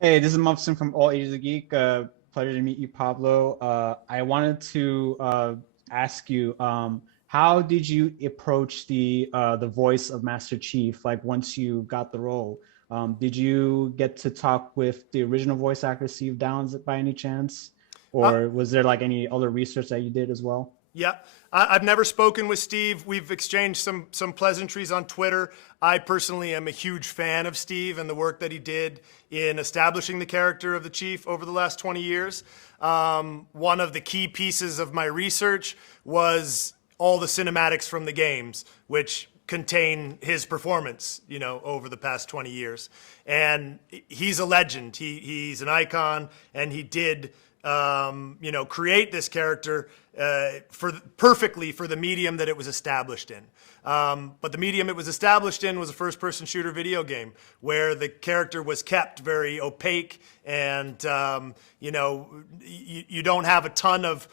Hey, this is Mufson from All Ages of Geek. Pleasure to meet you, Pablo. I wanted to ask you, how did you approach the voice of Master Chief? Like once you got the role, did you get to talk with the original voice actor Steve Downes by any chance, Uh, or was there like any other research that you did as well? yeah, I've never spoken with Steve. We've exchanged some pleasantries on Twitter. I personally am a huge fan of Steve and the work that he did in establishing the character of the Chief over the last 20 years. One of the key pieces of my research was all the cinematics from the games, which contain his performance, over the past 20 years. And he's a legend. He's an icon, and he did create this character perfectly for the medium that it was established in. But the medium it was established in was a first-person shooter video game where the character was kept very opaque, and you don't have a ton of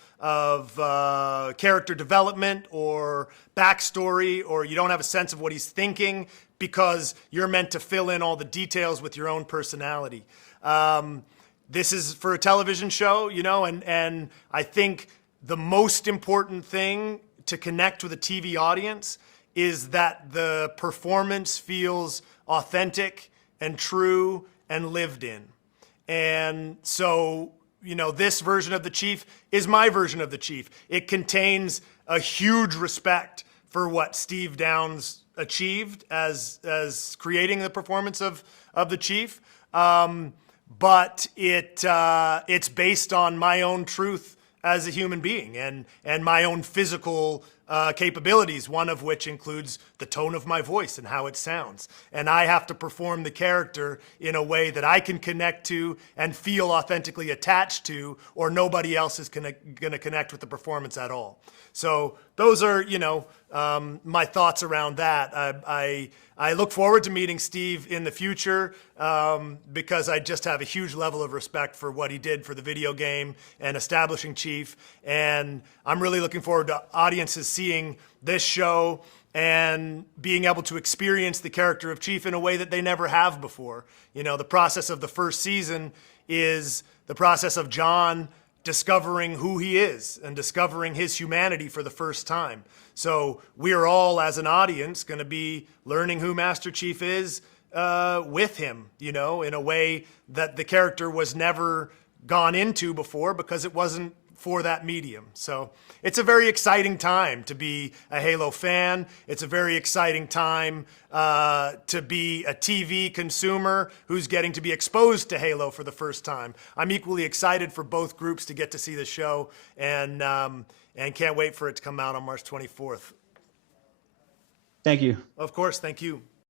character development or backstory, or you don't have a sense of what he's thinking because you're meant to fill in all the details with your own personality. This is for a television show, and I think the most important thing to connect with a TV audience is that the performance feels authentic and true and lived in. And so, this version of the Chief is my version of the Chief. It contains a huge respect for what Steve Downes achieved as creating the performance of the Chief. But it's based on my own truth as a human being and my own physical capabilities, one of which includes the tone of my voice and how it sounds. And I have to perform the character in a way that I can connect to and feel authentically attached to, or nobody else is going to connect with the performance at all. So those are, my thoughts around that. I look forward to meeting Steve in the future because I just have a huge level of respect for what he did for the video game and establishing Chief. And I'm really looking forward to audiences seeing this show and being able to experience the character of Chief in a way that they never have before. The process of the first season is the process of John discovering who he is and discovering his humanity for the first time. So we are all, as an audience, going to be learning who Master Chief is with him, in a way that the character was never gone into before because it wasn't for that medium. So it's a very exciting time to be a Halo fan. It's a very exciting time to be a TV consumer who's getting to be exposed to Halo for the first time. I'm equally excited for both groups to get to see the show, and can't wait for it to come out on March 24th. Thank you. Of course, thank you.